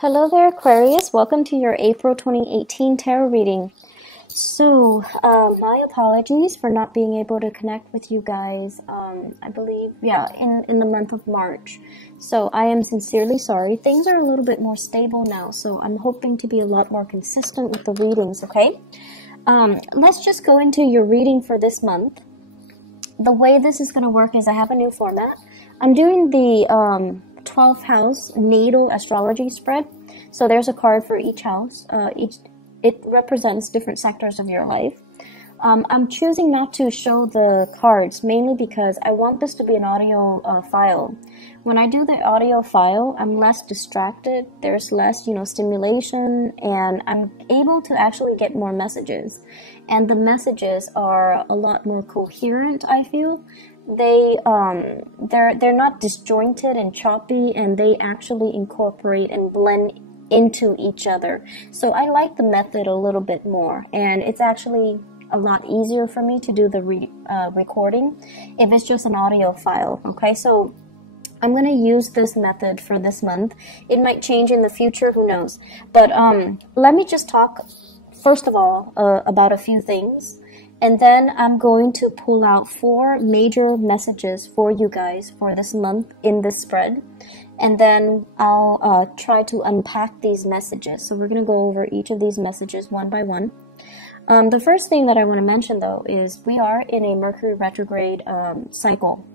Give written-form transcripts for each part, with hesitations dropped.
Hello there, Aquarius. Welcome to your April 2018 tarot reading. So, my apologies for not being able to connect with you guys, I believe, in the month of March. So, I am sincerely sorry. Things are a little bit more stable now, so I'm hoping to be a lot more consistent with the readings, okay? Let's just go into your reading for this month. The way this is going to work is I have a new format. I'm doing the 12th house natal astrology spread. So there's a card for each house. It represents different sectors of your life. I'm choosing not to show the cards mainly because I want this to be an audio file. When I do the audio file, I'm less distracted. There's less, stimulation, and I'm able to actually get more messages. And the messages are a lot more coherent, I feel. They're not disjointed and choppy, and they actually incorporate and blend into each other. So I like the method a little bit more, and it's actually a lot easier for me to do the recording if it's just an audio file. Okay, so I'm going to use this method for this month. It might change in the future, who knows. But let me just talk first of all about a few things, and then I'm going to pull out 4 major messages for you guys for this month in this spread. And then I'll try to unpack these messages. So we're going to go over each of these messages one by one. The first thing that I want to mention, though, is we are in a Mercury retrograde cycle.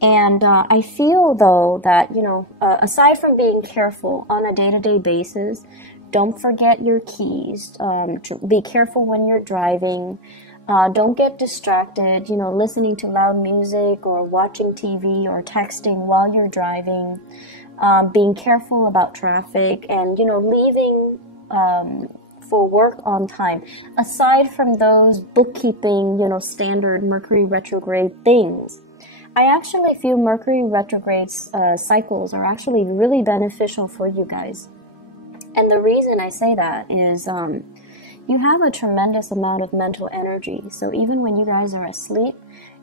And I feel, though, that, aside from being careful on a day-to-day basis, don't forget your keys. Be careful when you're driving. Don't get distracted, listening to loud music or watching TV or texting while you're driving. Being careful about traffic and, leaving for work on time. Aside from those bookkeeping, standard Mercury retrograde things, I actually feel Mercury retrograde cycles are actually really beneficial for you guys. And the reason I say that is you have a tremendous amount of mental energy. So even when you guys are asleep,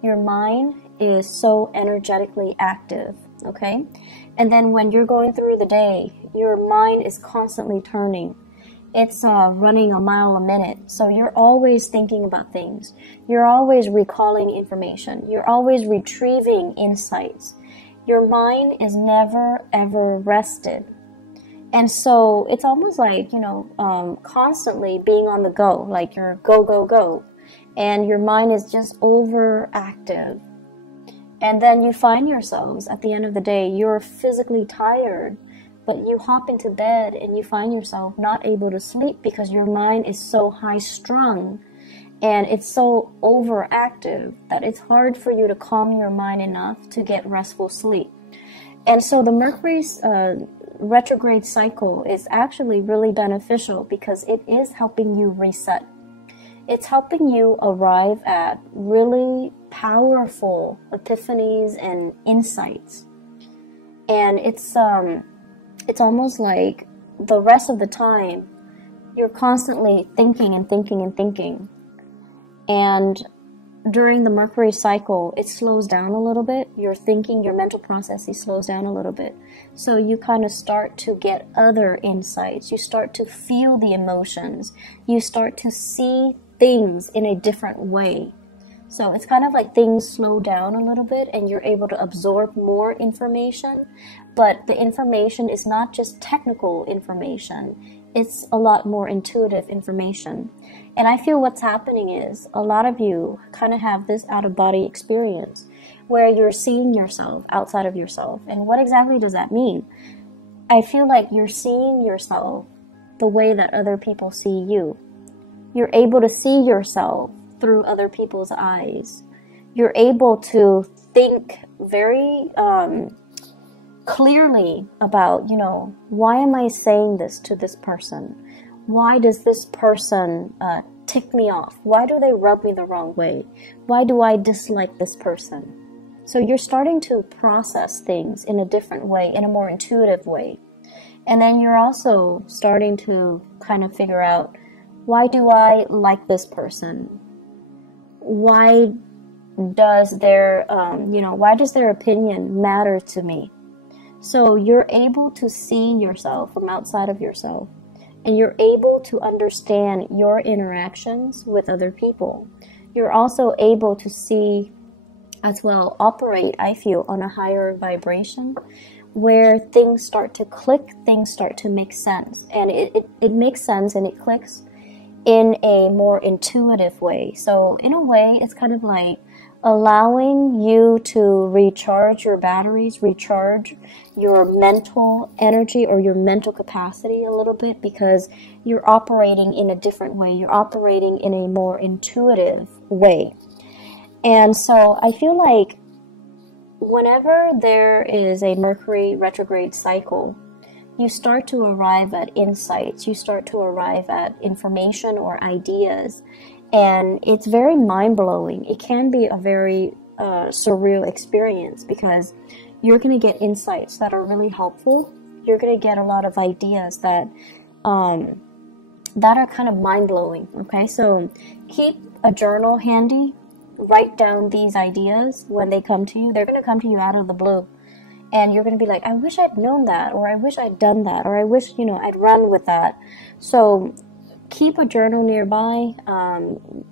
your mind is so energetically active, okay? And then when you're going through the day, your mind is constantly turning. It's running a mile a minute. So you're always thinking about things. You're always recalling information. You're always retrieving insights. Your mind is never, ever rested. And so it's almost like, constantly being on the go, like you're go, go, go. And your mind is just overactive. And then you find yourselves at the end of the day, you're physically tired, but you hop into bed and you find yourself not able to sleep because your mind is so high strung and it's so overactive that it's hard for you to calm your mind enough to get restful sleep. And so the Mercury's retrograde cycle is actually really beneficial because it is helping you reset. It's helping you arrive at really powerful epiphanies and insights. And it's almost like the rest of the time you're constantly thinking and thinking and thinking. And during the Mercury cycle, it slows down a little bit. Your thinking, your mental processes slows down a little bit. So you kind of start to get other insights. You start to feel the emotions. You start to see things in a different way. So it's kind of like things slow down a little bit and you're able to absorb more information. But the information is not just technical information. It's a lot more intuitive information. And I feel what's happening is a lot of you kind of have this out-of-body experience where you're seeing yourself outside of yourself. And what exactly does that mean? I feel like you're seeing yourself the way that other people see you. You're able to see yourself through other people's eyes. You're able to think very clearly about, why am I saying this to this person? Why does this person tick me off? Why do they rub me the wrong way? Why do I dislike this person? So you're starting to process things in a different way, in a more intuitive way. And then you're also starting to kind of figure out, why do I like this person? Why does their opinion matter to me? So you're able to see yourself from outside of yourself, and you're able to understand your interactions with other people. You're also able to see as well, operate, I feel, on a higher vibration where things start to click, things start to make sense. And it makes sense and it clicks in a more intuitive way. So in a way, it's kind of like allowing you to recharge your batteries, recharge your mental energy or your mental capacity a little bit, because you're operating in a different way. You're operating in a more intuitive way. And so I feel like whenever there is a Mercury retrograde cycle, you start to arrive at insights, you start to arrive at information or ideas, and it's very mind-blowing. It can be a very surreal experience, because you're going to get insights that are really helpful. You're going to get a lot of ideas that are kind of mind-blowing, okay? So keep a journal handy. Write down these ideas when they come to you. They're going to come to you out of the blue. And you're going to be like, I wish I'd known that, or I wish I'd done that, or I wish, I'd run with that. So keep a journal nearby.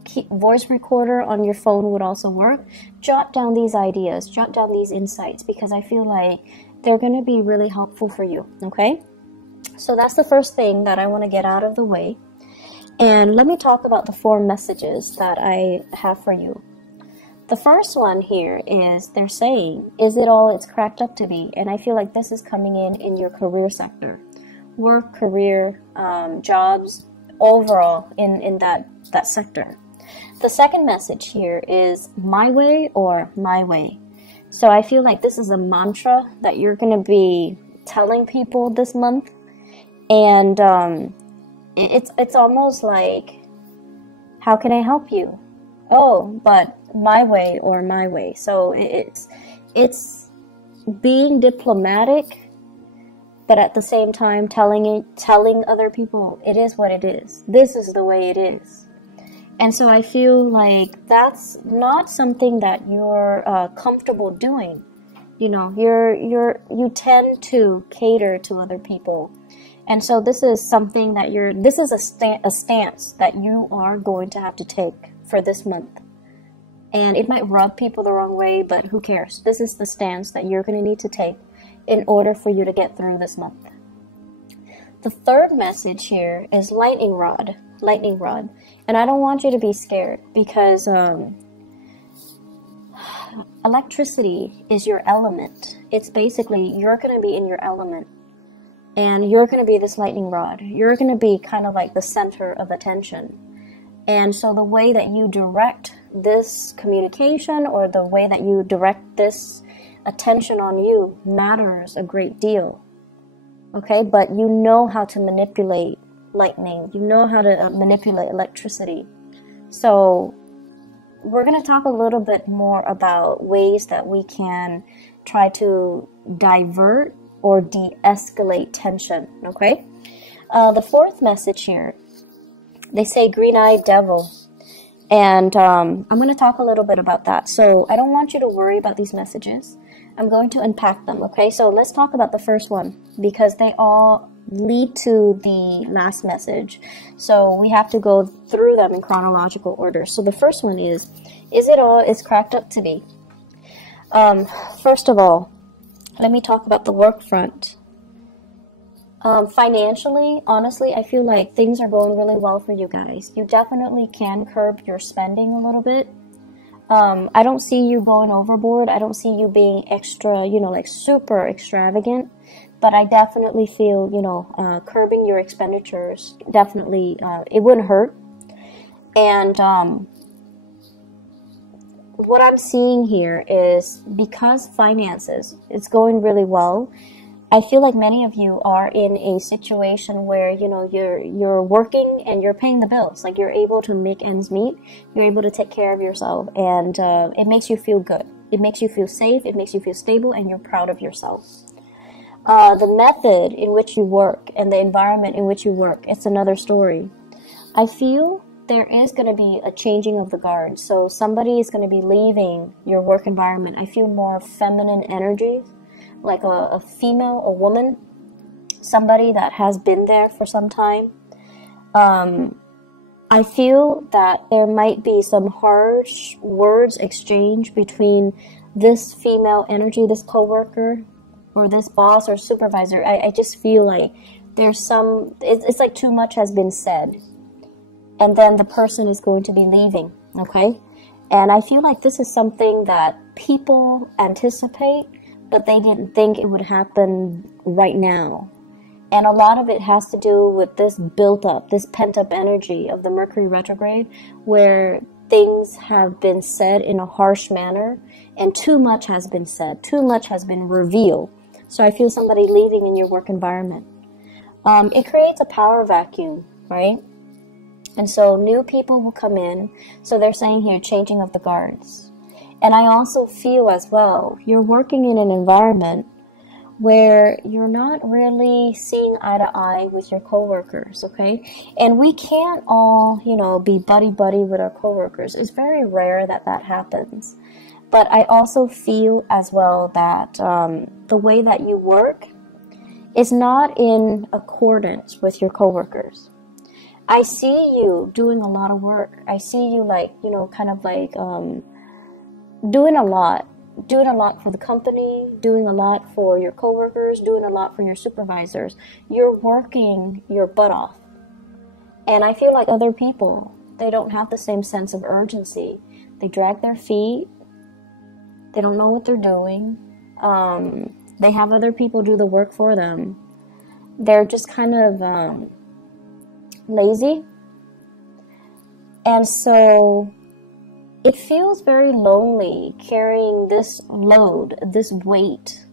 Keep voice recorder on your phone would also work. Jot down these ideas, jot down these insights, because I feel like they're going to be really helpful for you, okay? So that's the first thing that I want to get out of the way. And let me talk about the 4 messages that I have for you. The first one here is they're saying, is it all it's cracked up to be? And I feel like this is coming in your career sector. Work, career, jobs, overall in that sector. The second message here is my way or my way. So I feel like this is a mantra that you're going to be telling people this month. And it's almost like, how can I help you? Oh, but my way or my way. So it's being diplomatic, but at the same time telling other people it is what it is. This is the way it is. And so I feel like that's not something that you're comfortable doing. You tend to cater to other people. And so this is something that this is a stance that you are going to have to take for this month. And it might rub people the wrong way, but who cares? This is the stance that you're going to need to take in order for you to get through this month. The third message here is lightning rod. And I don't want you to be scared, because electricity is your element. It's basically, you're going to be in your element. And you're going to be this lightning rod. You're going to be kind of like the center of attention. And so the way that you direct this communication, or the way that you direct this attention on you, matters a great deal. Okay, but you know how to manipulate lightning. You know how to manipulate electricity. So we're going to talk a little bit more about ways that we can try to divert or de-escalate tension, okay? The fourth message here, they say green-eyed devil. And I'm going to talk a little bit about that. So I don't want you to worry about these messages. I'm going to unpack them, okay? So let's talk about the first one, because they all lead to the last message. So we have to go through them in chronological order. So the first one is it all it's cracked up to be? First of all, let me talk about the work front. Financially, honestly, I feel like things are going really well for you guys. You definitely can curb your spending a little bit. I don't see you going overboard. I don't see you being extra, like super extravagant. But I definitely feel, curbing your expenditures, definitely, it wouldn't hurt. And what I'm seeing here is, because finances, it's going really well, I feel like many of you are in a situation where, you're working and you're paying the bills. Like, you're able to make ends meet. You're able to take care of yourself. And it makes you feel good. It makes you feel safe. It makes you feel stable. And you're proud of yourself. The method in which you work and the environment in which you work, it's another story. I feel there is going to be a changing of the guard. So somebody is going to be leaving your work environment. I feel more feminine energies. like a female, a woman, somebody that has been there for some time. I feel that there might be some harsh words exchanged between this female energy, this coworker, or this boss or supervisor. I just feel like there's some, it's like too much has been said. And then the person is going to be leaving, okay? And I feel like this is something that people anticipate, but they didn't think it would happen right now. And a lot of it has to do with this built up, this pent up energy of the Mercury retrograde, where things have been said in a harsh manner and too much has been said, too much has been revealed. So I feel somebody leaving in your work environment. It creates a power vacuum, right? And so new people will come in. So they're saying here, changing of the guards. And I also feel as well, you're working in an environment where you're not really seeing eye to eye with your coworkers, okay? And we can't all, you know, be buddy-buddy with our coworkers. It's very rare that that happens. But I also feel as well that the way that you work is not in accordance with your coworkers. I see you doing a lot of work. I see you like, you know, kind of like doing a lot for the company, doing a lot for your coworkers, doing a lot for your supervisors. You're working your butt off. And I feel like other people, they don't have the same sense of urgency. They drag their feet. They don't know what they're doing. They have other people do the work for them. They're just kind of lazy. And so it feels very lonely carrying this load, this weight,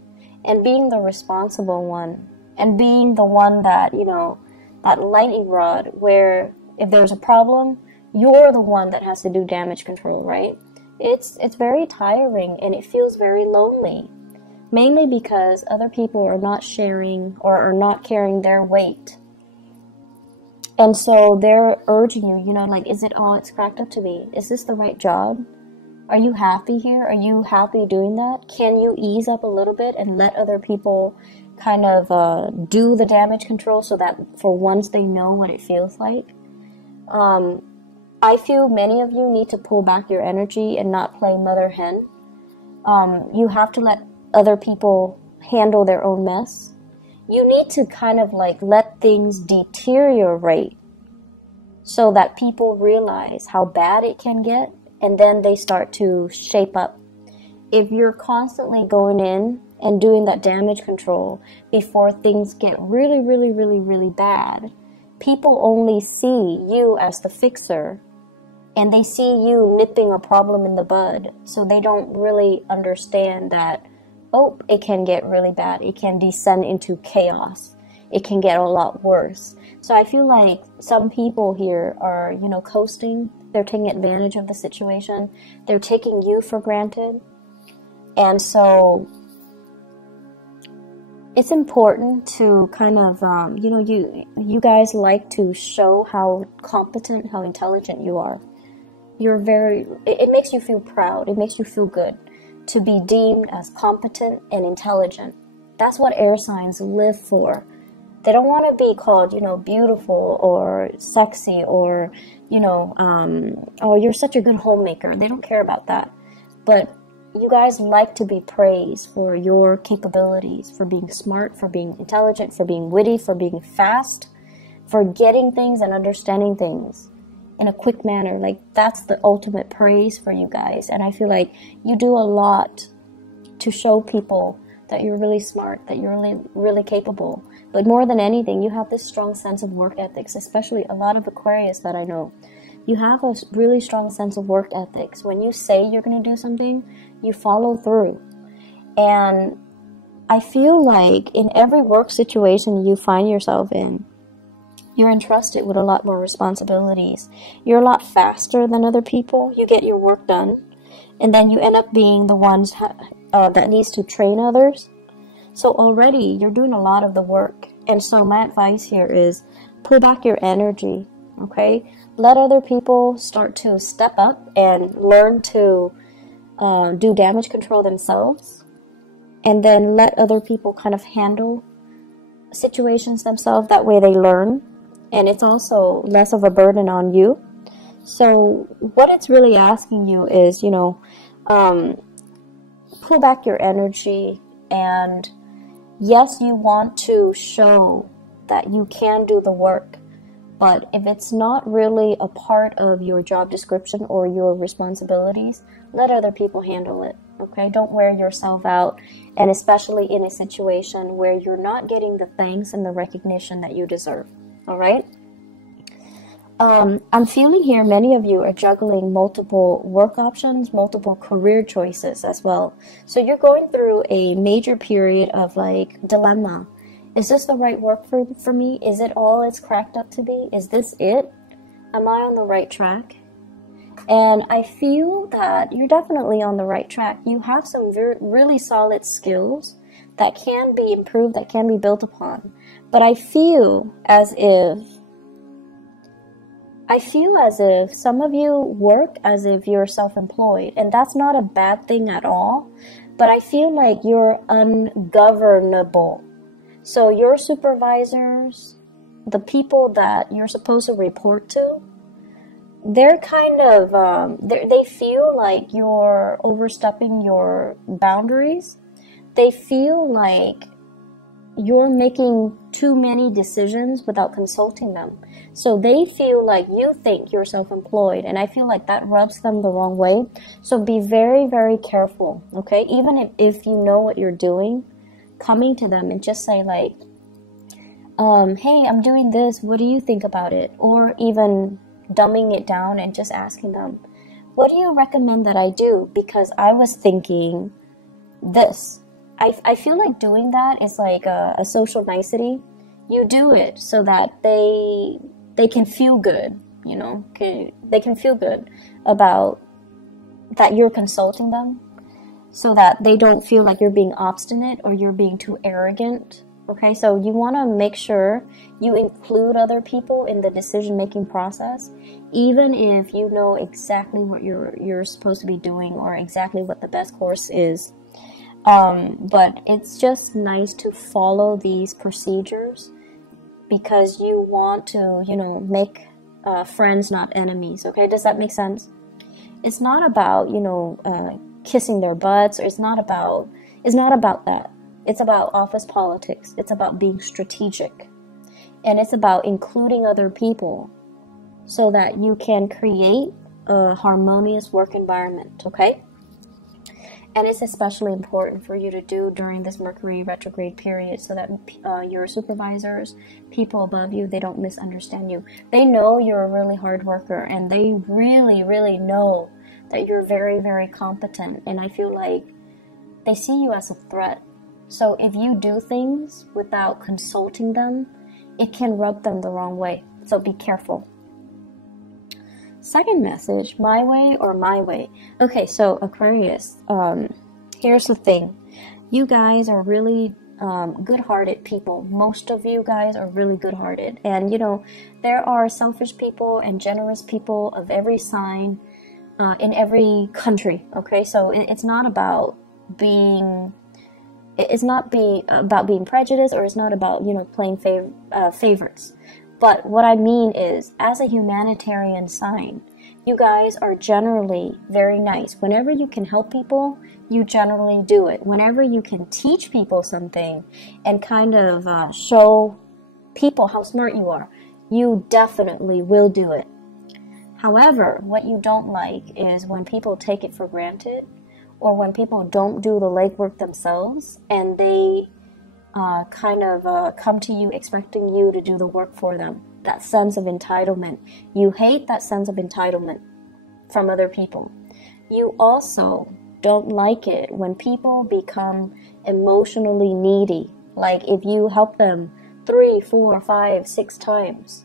and being the responsible one, and being the one that, you know, that lightning rod where if there's a problem, you're the one that has to do damage control, right? It's very tiring and it feels very lonely, mainly because other people are not sharing or are not carrying their weight. And so they're urging you, you know, like, is it all it's cracked up to be? Is this the right job? Are you happy here? Are you happy doing that? Can you ease up a little bit and let other people kind of do the damage control so that for once they know what it feels like? I feel many of you need to pull back your energy and not play mother hen. You have to let other people handle their own mess. You need to kind of like let things deteriorate so that people realize how bad it can get, and then they start to shape up. If you're constantly going in and doing that damage control before things get really, really, really, really bad, people only see you as the fixer, and they see you nipping a problem in the bud, so they don't really understand that, oh, it can get really bad. It can descend into chaos. It can get a lot worse. So I feel like some people here are, you know, coasting. They're taking advantage of the situation. They're taking you for granted. And so it's important to kind of, you know, you guys like to show how competent, how intelligent you are. It makes you feel proud. It makes you feel good to be deemed as competent and intelligent. That's what air signs live for. They don't want to be called, you know, beautiful or sexy or, you know, oh, you're such a good homemaker. They don't care about that. But you guys like to be praised for your capabilities, for being smart, for being intelligent, for being witty, for being fast, for getting things and understanding things in a quick manner. Like, that's the ultimate praise for you guys. And I feel like you do a lot to show people that you're really smart, that you're really, really capable. But more than anything, you have this strong sense of work ethics, especially a lot of Aquarius that I know. You have a really strong sense of work ethics. When you say you're going to do something, you follow through. And I feel like in every work situation you find yourself in, you're entrusted with a lot more responsibilities. You're a lot faster than other people. You get your work done. And then you end up being the ones that needs to train others. So already you're doing a lot of the work. And so my advice here is pull back your energy, okay? Let other people start to step up and learn to do damage control themselves. and then let other people kind of handle situations themselves. That way they learn, and it's also less of a burden on you. So what it's really asking you is, you know, pull back your energy, and yes, you want to show that you can do the work, but if it's not really a part of your job description or your responsibilities, let other people handle it, okay? Don't wear yourself out, and especially in a situation where you're not getting the thanks and the recognition that you deserve, all right? I'm feeling here many of you are juggling multiple work options, multiple career choices as well. So you're going through a major period of like dilemma. Is this the right work for me? Is it all it's cracked up to be? Is this it? Am I on the right track? And I feel that you're definitely on the right track. You have some really solid skills that can be improved, that can be built upon. But I feel as if some of you work as if you're self-employed, and that's not a bad thing at all, but I feel like you're ungovernable. So your supervisors, the people that you're supposed to report to, they're kind of, they feel like you're overstepping your boundaries. They feel like you're making too many decisions without consulting them. So they feel like you think you're self-employed, and I feel like that rubs them the wrong way. So be very, very careful, okay? Even if you know what you're doing, coming to them and just say like, hey, I'm doing this, what do you think about it? Or even dumbing it down and just asking them, what do you recommend that I do? Because I was thinking this. I feel like doing that is like a social nicety. You do it so that they can feel good, you know, they can feel good about that you're consulting them, so that they don't feel like you're being obstinate or you're being too arrogant. Okay, so you want to make sure you include other people in the decision-making process, even if you know exactly what you're supposed to be doing or exactly what the best course is. But it's just nice to follow these procedures because you want to, you know, make friends, not enemies. Okay, does that make sense? It's not about, you know, kissing their butts, or it's not about that. It's about office politics. It's about being strategic, and it's about including other people so that you can create a harmonious work environment. Okay. And it's especially important for you to do during this Mercury retrograde period so that your supervisors, people above you, they don't misunderstand you. They know you're a really hard worker, and they really, really know that you're very, very competent. And I feel like they see you as a threat. So if you do things without consulting them, it can rub them the wrong way. So be careful. Second message, my way or my way. Okay, so Aquarius, here's the thing. You guys are really good-hearted people. Most of you guys are really good-hearted. And, you know, there are selfish people and generous people of every sign in every country, okay? So it's not about being... It's not about being prejudiced, or it's not about, you know, playing favorites. But what I mean is, as a humanitarian sign, you guys are generally very nice. Whenever you can help people, you generally do it. Whenever you can teach people something and kind of show people how smart you are, you definitely will do it. However, what you don't like is when people take it for granted, or when people don't do the legwork themselves and they come to you expecting you to do the work for them. That sense of entitlement. You hate that sense of entitlement from other people. You also don't like it when people become emotionally needy. Like if you help them 3, 4, 5, 6 times,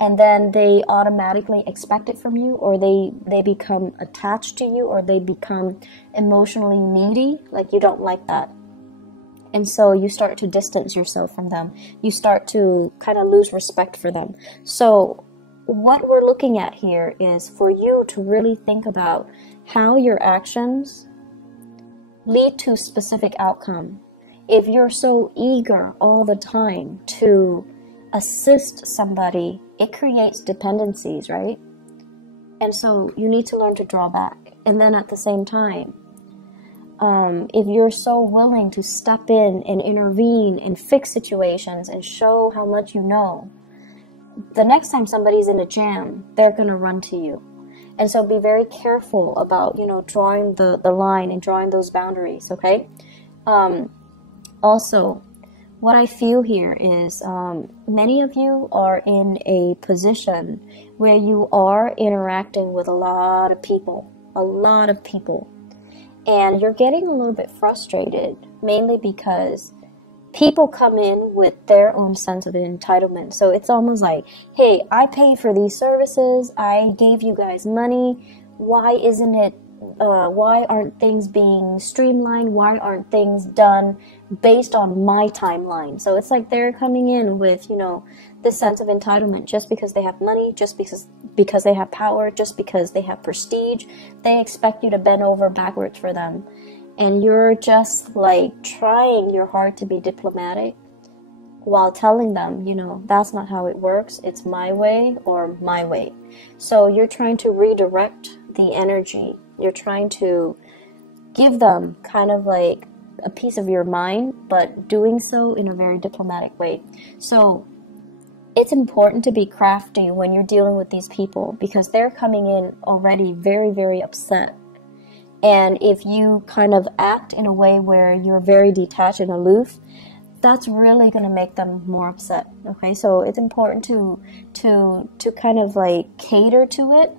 and then they automatically expect it from you, or they become attached to you, or they become emotionally needy. Like you don't like that. And so you start to distance yourself from them. You start to kind of lose respect for them. So what we're looking at here is for you to really think about how your actions lead to specific outcome. If you're so eager all the time to assist somebody, it creates dependencies, right? And so you need to learn to draw back. And then at the same time, if you're so willing to step in and intervene and fix situations and show how much you know, the next time somebody's in a jam, they're going to run to you. And so be very careful about, drawing the line and drawing those boundaries, okay? Also, what I feel here is many of you are in a position where you are interacting with a lot of people, and you're getting a little bit frustrated, mainly because people come in with their own sense of entitlement. So it's almost like, hey, I paid for these services, I gave you guys money, why aren't things being streamlined? Why aren't things done based on my timeline? So it's like they're coming in with, this sense of entitlement just because they have money, just because they have power, just because they have prestige. They expect you to bend over backwards for them. And you're just like trying your hard to be diplomatic while telling them, that's not how it works. It's my way or my way. So you're trying to redirect the energy. You're trying to give them kind of like a piece of your mind, but doing so in a very diplomatic way. So it's important to be crafty when you're dealing with these people, because they're coming in already very, very upset. And if you kind of act in a way where you're very detached and aloof, that's really going to make them more upset. Okay, so it's important to kind of like cater to it,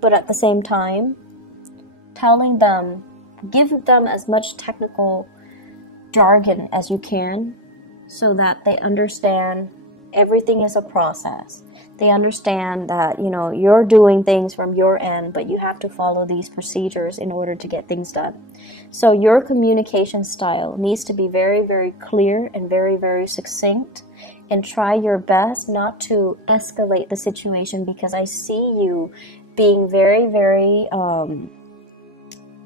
but at the same time, telling them, give them as much technical jargon as you can so that they understand everything is a process. They understand that, you're doing things from your end, but you have to follow these procedures in order to get things done. So your communication style needs to be very, very clear and very, very succinct, and try your best not to escalate the situation, because I see you being very, very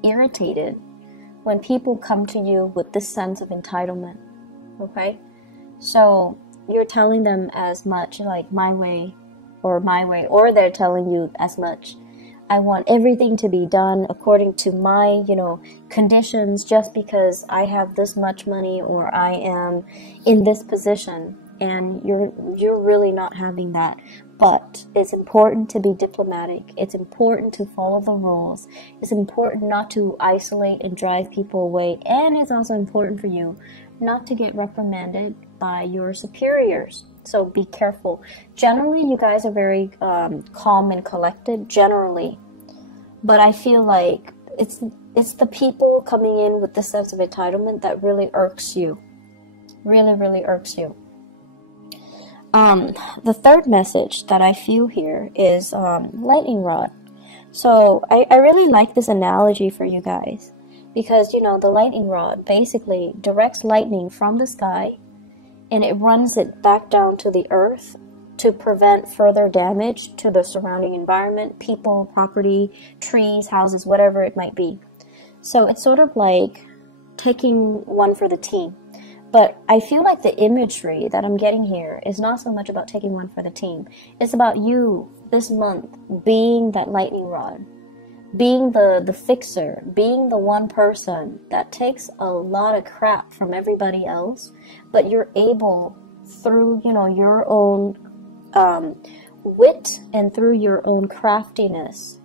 irritated when people come to you with this sense of entitlement, okay? So you're telling them as much like my way, or they're telling you as much, I want everything to be done according to my, conditions, just because I have this much money or I am in this position, and you're really not having that. But it's important to be diplomatic. It's important to follow the rules. It's important not to isolate and drive people away. And it's also important for you not to get reprimanded by your superiors. So be careful. Generally, you guys are very calm and collected, generally. But I feel like it's the people coming in with this sense of entitlement that really irks you. Really, really irks you. The third message that I feel here is lightning rod. So I really like this analogy for you guys, because, the lightning rod basically directs lightning from the sky, and it runs it back down to the earth to prevent further damage to the surrounding environment, people, property, trees, houses, whatever it might be. So it's sort of like taking one for the team. But I feel like the imagery that I'm getting here is not so much about taking one for the team. It's about you this month being that lightning rod, being the fixer, being the one person that takes a lot of crap from everybody else, but you're able, through your own wit and through your own craftiness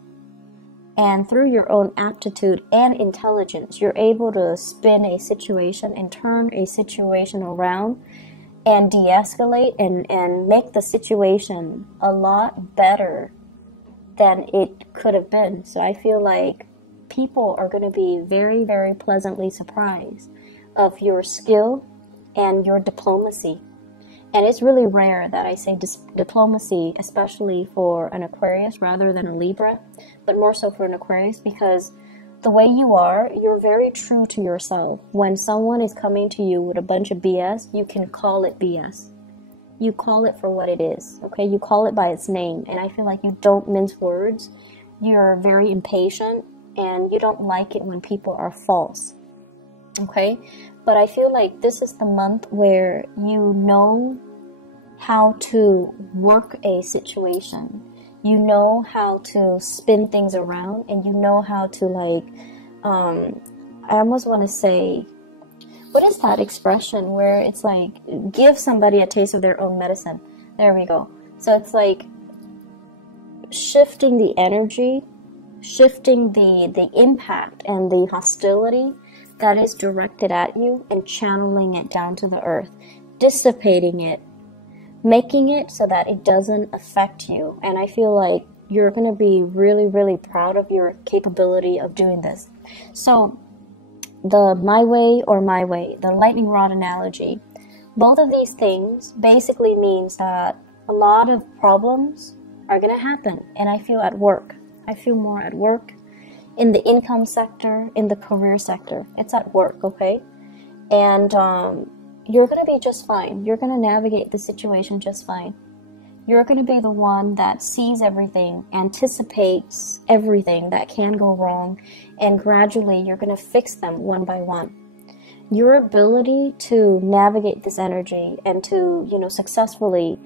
and through your own aptitude and intelligence, you're able to spin a situation and turn a situation around and de-escalate and make the situation a lot better than it could have been. So I feel like people are going to be very, very pleasantly surprised of your skill and your diplomacy. And it's really rare that I say diplomacy, especially for an Aquarius rather than a Libra, but more so for an Aquarius, because the way you are, you're very true to yourself. When someone is coming to you with a bunch of BS, you can call it BS. You call it for what it is, okay? You call it by its name, and I feel like you don't mince words. You're very impatient, and you don't like it when people are false. Okay, but I feel like this is the month where you know how to work a situation, you know how to spin things around, and you know how to like I almost want to say, what is that expression where it's like give somebody a taste of their own medicine? There we go. So it's like shifting the energy, shifting the impact and the hostility that is directed at you and channeling it down to the earth, dissipating it, making it so that it doesn't affect you. And I feel like you're going to be really, really proud of your capability of doing this. So the my way or my way, the lightning rod analogy, both of these things basically means that a lot of problems are going to happen. And I feel at work. I feel more at work, in the income sector, in the career sector. It's at work, okay? And you're going to be just fine. You're going to navigate the situation just fine. You're going to be the one that sees everything, anticipates everything that can go wrong, and gradually you're going to fix them one by one. Your ability to navigate this energy and to, successfully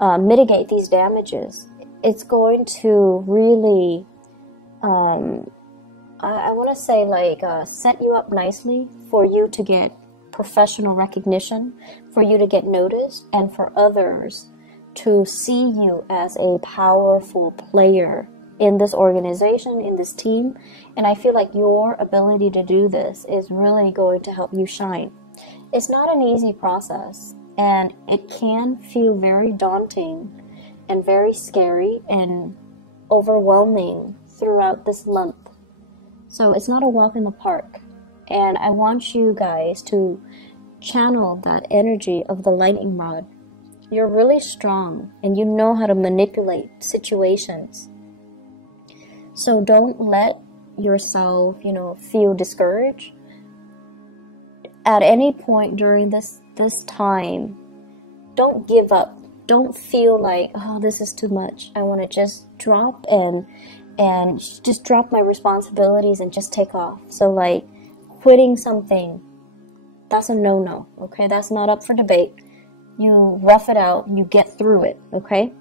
mitigate these damages, it's going to really, I want to say, set you up nicely for you to get professional recognition, for you to get noticed, and for others to see you as a powerful player in this organization, in this team. And I feel like your ability to do this is really going to help you shine. It's not an easy process, and it can feel very daunting and very scary and overwhelming throughout this month. So it's not a walk in the park. And I want you guys to channel that energy of the lightning rod. You're really strong and you know how to manipulate situations. So don't let yourself, feel discouraged. At any point during this time, don't give up. Don't feel like, oh, this is too much. I want to just drop and just drop my responsibilities and just take off. So like quitting something, that's a no-no, okay? That's not up for debate. You rough it out, you get through it, okay?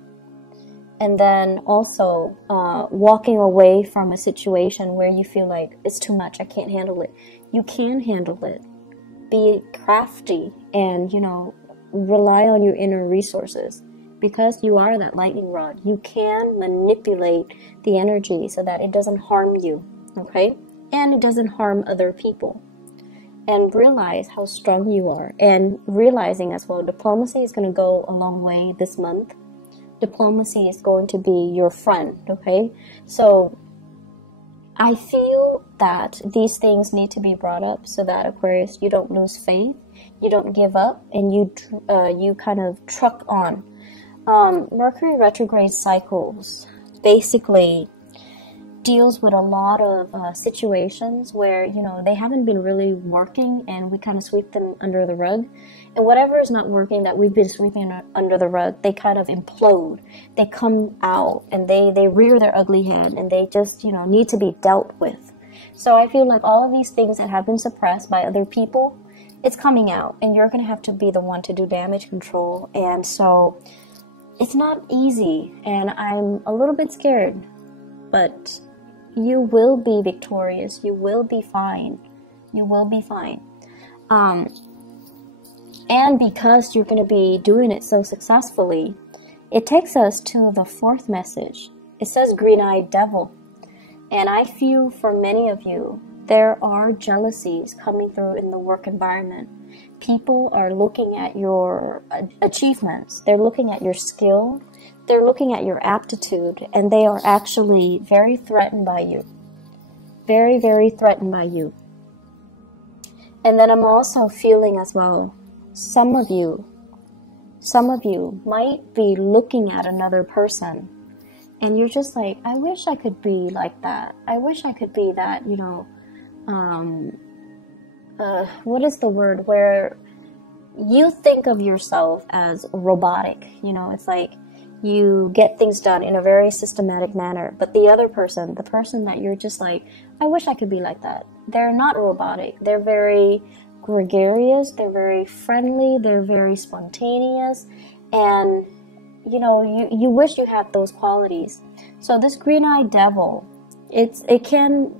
And then also walking away from a situation where you feel like it's too much, I can't handle it. You can handle it. Be crafty and, rely on your inner resources. Because you are that lightning rod, you can manipulate the energy so that it doesn't harm you, okay? And it doesn't harm other people. And realize how strong you are. And realizing as well, diplomacy is going to go a long way this month. Diplomacy is going to be your friend, okay? So I feel that these things need to be brought up so that, Aquarius, you don't lose faith, you don't give up, and you kind of truck on. Mercury retrograde cycles basically deals with a lot of situations where, they haven't been really working and we kind of sweep them under the rug. And whatever is not working that we've been sweeping under the rug, they kind of implode. They come out and they rear their ugly head and they just, need to be dealt with. So I feel like all of these things that have been suppressed by other people, it's coming out and you're going to have to be the one to do damage control. And so it's not easy and I'm a little bit scared, but you will be victorious. You will be fine. You will be fine. And because you're going to be doing it so successfully, it takes us to the fourth message. It says green-eyed devil. And I feel for many of you, there are jealousies coming through in the work environment. People are looking at your achievements. They're looking at your skill. They're looking at your aptitude, and they are actually very threatened by you. Very, very threatened by you. And then I'm also feeling as well, some of you might be looking at another person, and you're just like, I wish I could be like that. I wish I could be that, what is the word where you think of yourself as robotic? It's like, You get things done in a very systematic manner. But the other person, the person that you're just like, I wish I could be like that. They're not robotic. They're very gregarious. They're very friendly. They're very spontaneous. And, you know, you wish you had those qualities. So this green-eyed devil, it can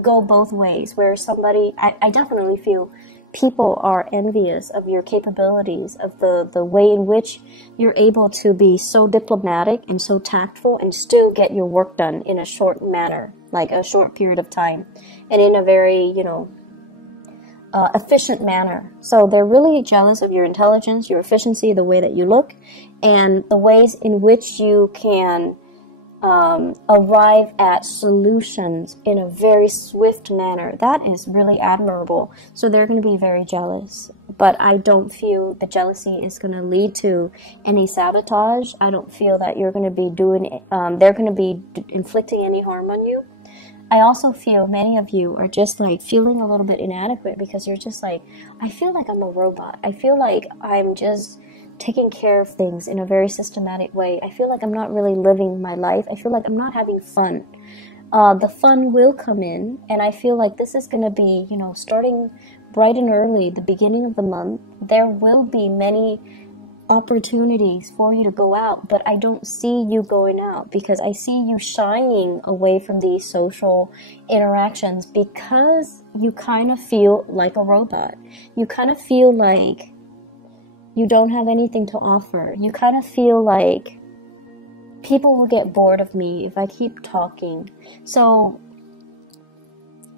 go both ways, where somebody, I definitely feel people are envious of your capabilities, of the way in which you're able to be so diplomatic and so tactful and still get your work done in a short manner, like a short period of time, and in a very, you know, efficient manner. So they're really jealous of your intelligence, your efficiency, the way that you look, and the ways in which you can arrive at solutions in a very swift manner. That is really admirable. So they're going to be very jealous. But I don't feel the jealousy is going to lead to any sabotage. I don't feel that you're going to be doing, they're going to be inflicting any harm on you. I also feel many of you are just like feeling a little bit inadequate because you're just like, I feel like I'm a robot. I feel like I'm just taking care of things in a very systematic way. I feel like I'm not really living my life. I feel like I'm not having fun. The fun will come in, and I feel like this is going to be, you know, starting bright and early, the beginning of the month. There will be many opportunities for you to go out, but I don't see you going out because I see you shying away from these social interactions because you kind of feel like a robot. You kind of feel like you don't have anything to offer. You kind of feel like people will get bored of me if I keep talking. So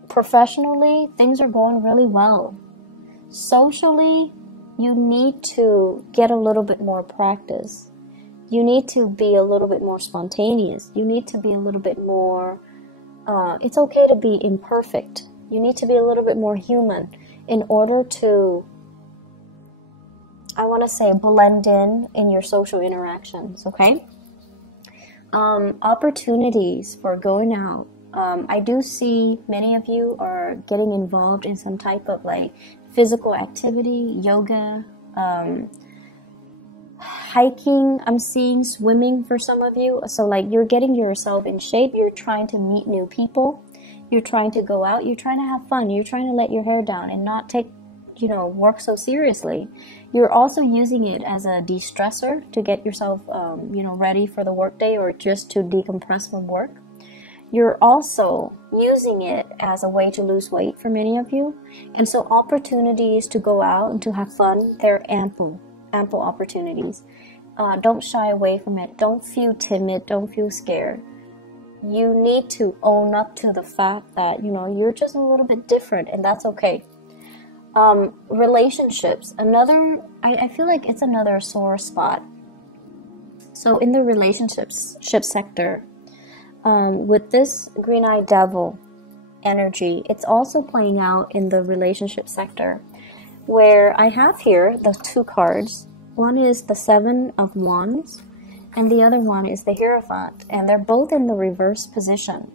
professionally, things are going really well. Socially, you need to get a little bit more practice. You need to be a little bit more spontaneous. You need to be a little bit more, it's okay to be imperfect. You need to be a little bit more human in order to, I want to say, blend in your social interactions, okay? Opportunities for going out. I do see many of you are getting involved in some type of like physical activity, yoga, hiking. I'm seeing swimming for some of you. So like you're getting yourself in shape. You're trying to meet new people. You're trying to go out. You're trying to have fun. You're trying to let your hair down and not take, you know, work so seriously. You're also using it as a de-stressor to get yourself, you know, ready for the workday or just to decompress from work. You're also using it as a way to lose weight for many of you. And so opportunities to go out and to have fun, they're ample opportunities. Don't shy away from it. Don't feel timid. Don't feel scared. You need to own up to the fact that, you know, you're just a little bit different, and that's okay. Relationships, I feel like it's another sore spot. So in the relationship sector, with this green-eyed devil energy, it's also playing out in the relationship sector, where I have here the two cards. One is the Seven of Wands, and the other one is the Hierophant, and they're both in the reverse position.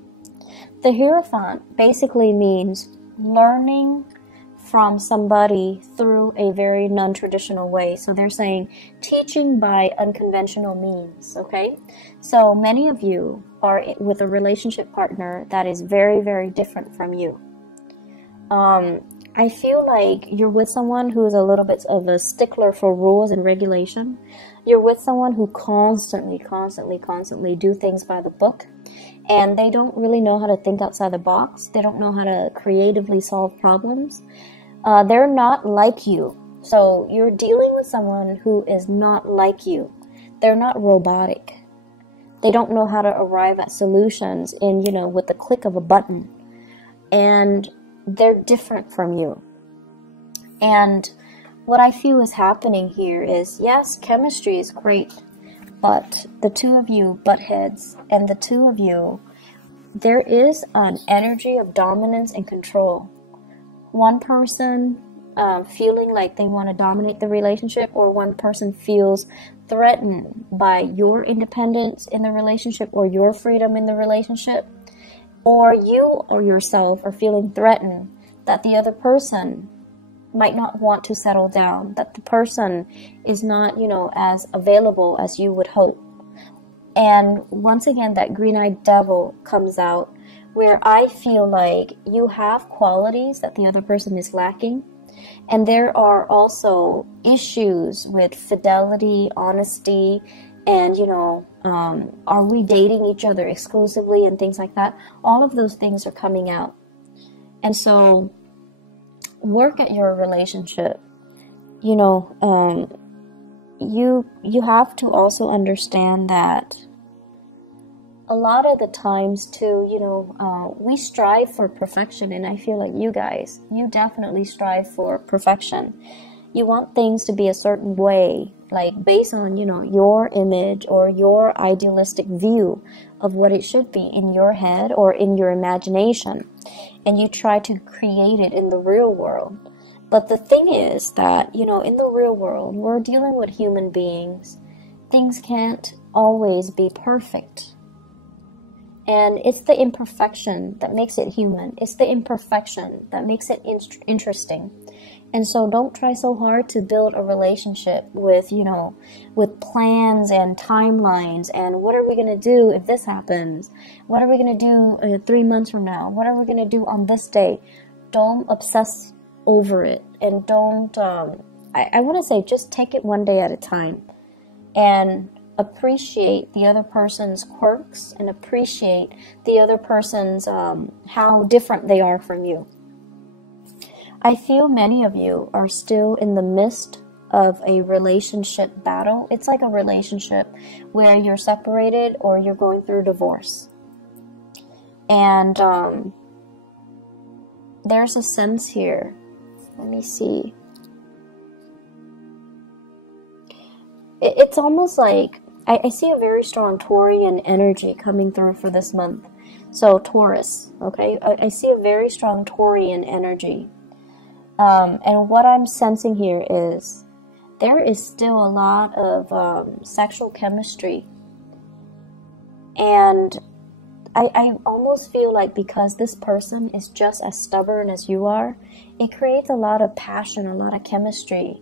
The Hierophant basically means learning from somebody through a very non-traditional way. So they're saying teaching by unconventional means, okay? So many of you are with a relationship partner that is very, very different from you. I feel like you're with someone who is a little bit of a stickler for rules and regulation. You're with someone who constantly do things by the book, and they don't really know how to think outside the box. They don't know how to creatively solve problems. They're not like you. So you're dealing with someone who is not like you. They're not robotic. They don't know how to arrive at solutions in, you know, with the click of a button. And they're different from you. And what I feel is happening here is, yes, chemistry is great, but the two of you butt heads, and the two of you, there is an energy of dominance and control. One person feeling like they want to dominate the relationship, or one person feels threatened by your independence in the relationship or your freedom in the relationship, or you or yourself are feeling threatened that the other person might not want to settle down, that the person is not, you know, as available as you would hope, And once again, that green-eyed devil comes out, where I feel like you have qualities that the other person is lacking. And there are also issues with fidelity, honesty, and, are we dating each other exclusively and things like that. All of those things are coming out. And so work at your relationship. You have to also understand that a lot of the times too, we strive for perfection, and I feel like you definitely strive for perfection. You want things to be a certain way, like based on, your image or your idealistic view of what it should be in your head or in your imagination, and you try to create it in the real world. But the thing is that, in the real world, we're dealing with human beings. Things can't always be perfect. And it's the imperfection that makes it human. It's the imperfection that makes it interesting. And so don't try so hard to build a relationship with, with plans and timelines and what are we going to do if this happens? What are we going to do 3 months from now? What are we going to do on this day? Don't obsess over it, and don't, I want to say, just take it one day at a time and appreciate the other person's quirks and appreciate the other person's, how different they are from you. I feel many of you are still in the midst of a relationship battle. It's like a relationship where you're separated or you're going through divorce. And there's a sense here. Let me see. It's almost like I see a very strong Taurian energy coming through for this month. So Taurus, okay? I see a very strong Taurian energy. And what I'm sensing here is there is still a lot of sexual chemistry. And I almost feel like because this person is just as stubborn as you are, it creates a lot of passion, a lot of chemistry.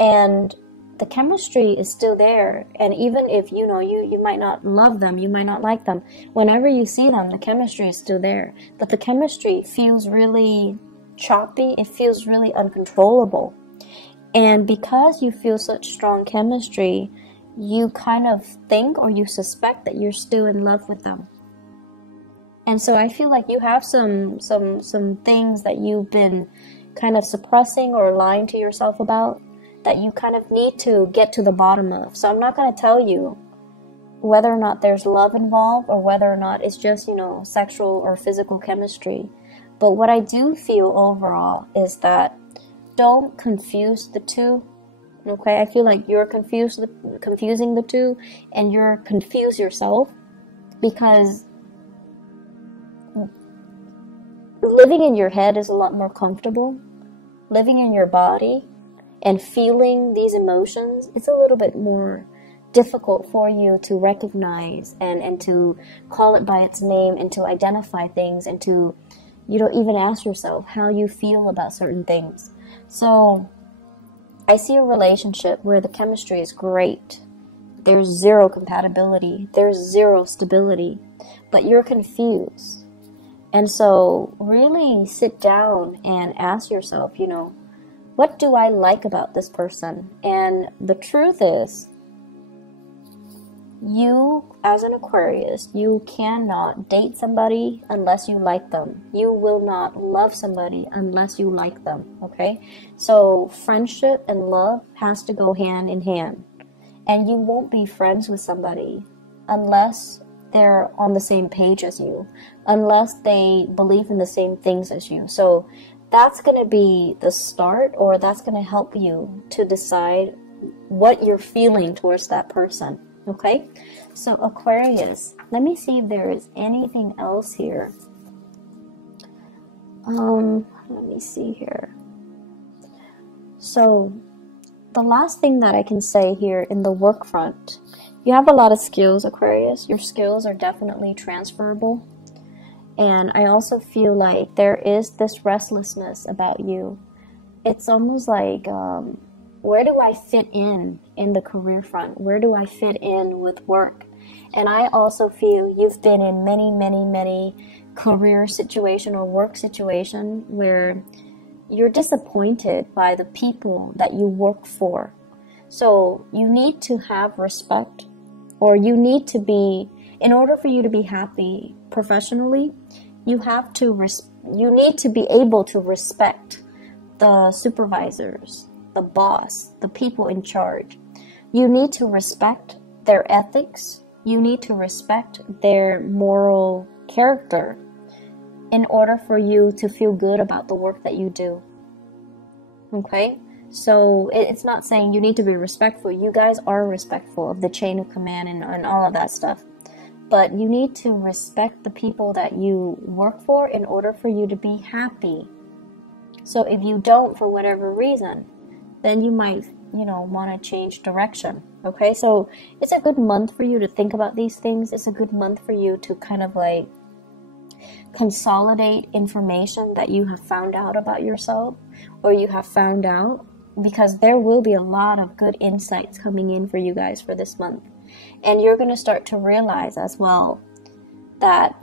And the chemistry is still there. And even if, you might not love them, you might not like them, whenever you see them, the chemistry is still there. But the chemistry feels really choppy. It feels really uncontrollable. And because you feel such strong chemistry, you kind of think or you suspect that you're still in love with them. And so I feel like you have some things that you've been kind of suppressing or lying to yourself about that you kind of need to get to the bottom of. So I'm not going to tell you whether or not there's love involved or whether or not it's just, sexual or physical chemistry. But what I do feel overall is that don't confuse the two. Okay, I feel like you're confusing the two, and you're confused yourself, because living in your head is a lot more comfortable. Living in your body and feeling these emotions, it's a little bit more difficult for you to recognize and to call it by its name and to identify things and to, even ask yourself how you feel about certain things. So I see a relationship where the chemistry is great. There's zero compatibility. There's zero stability. But you're confused. And so really sit down and ask yourself, what do I like about this person? And the truth is, you, as an Aquarius, you cannot date somebody unless you like them. You will not love somebody unless you like them, okay? So friendship and love has to go hand in hand. And you won't be friends with somebody unless they're on the same page as you, unless they believe in the same things as you. So that's going to be the start, or that's going to help you to decide what you're feeling towards that person. Okay, so Aquarius, let me see if there is anything else here. Let me see here. So the last thing that I can say here in the work front, you have a lot of skills, Aquarius. Your skills are definitely transferable. And I also feel like there is this restlessness about you. It's almost like where do I fit in the career front? Where do I fit in with work? And I also feel you've been in many career situation or work situation where you're disappointed by the people that you work for. So you need to have respect, or you need to be, in order for you to be happy professionally, you need to be able to respect the supervisors, the boss, the people in charge. You need to respect their ethics. You need to respect their moral character in order for you to feel good about the work that you do. Okay? So it's not saying you need to be respectful. You guys are respectful of the chain of command and all of that stuff. But you need to respect the people that you work for in order for you to be happy. So if you don't, for whatever reason, then you might, want to change direction. Okay? So it's a good month for you to think about these things. It's a good month for you to kind of like consolidate information that you have found out about yourself, or you have found out, because there will be a lot of good insights coming in for you guys for this month. And you're going to start to realize as well that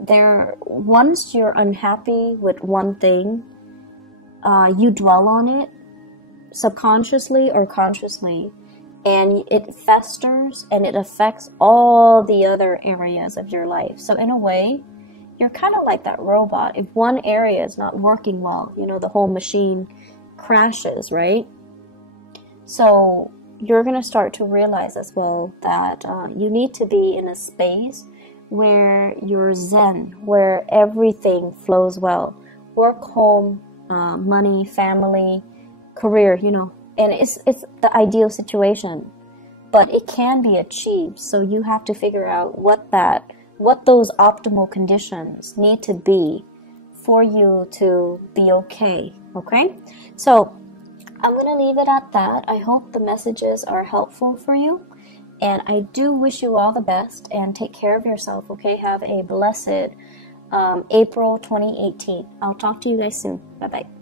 once you're unhappy with one thing, you dwell on it subconsciously or consciously, and it festers and it affects all the other areas of your life. So in a way, you're kind of like that robot. If one area is not working well, the whole machine crashes, right? So you're going to start to realize as well that you need to be in a space where you're zen, where everything flows well. Work, home, money, family, career, and it's the ideal situation. But it can be achieved. So you have to figure out what those optimal conditions need to be for you to be okay. So I'm going to leave it at that. I hope the messages are helpful for you, and I do wish you all the best, and take care of yourself. Have a blessed April 2018. I'll talk to you guys soon. Bye bye.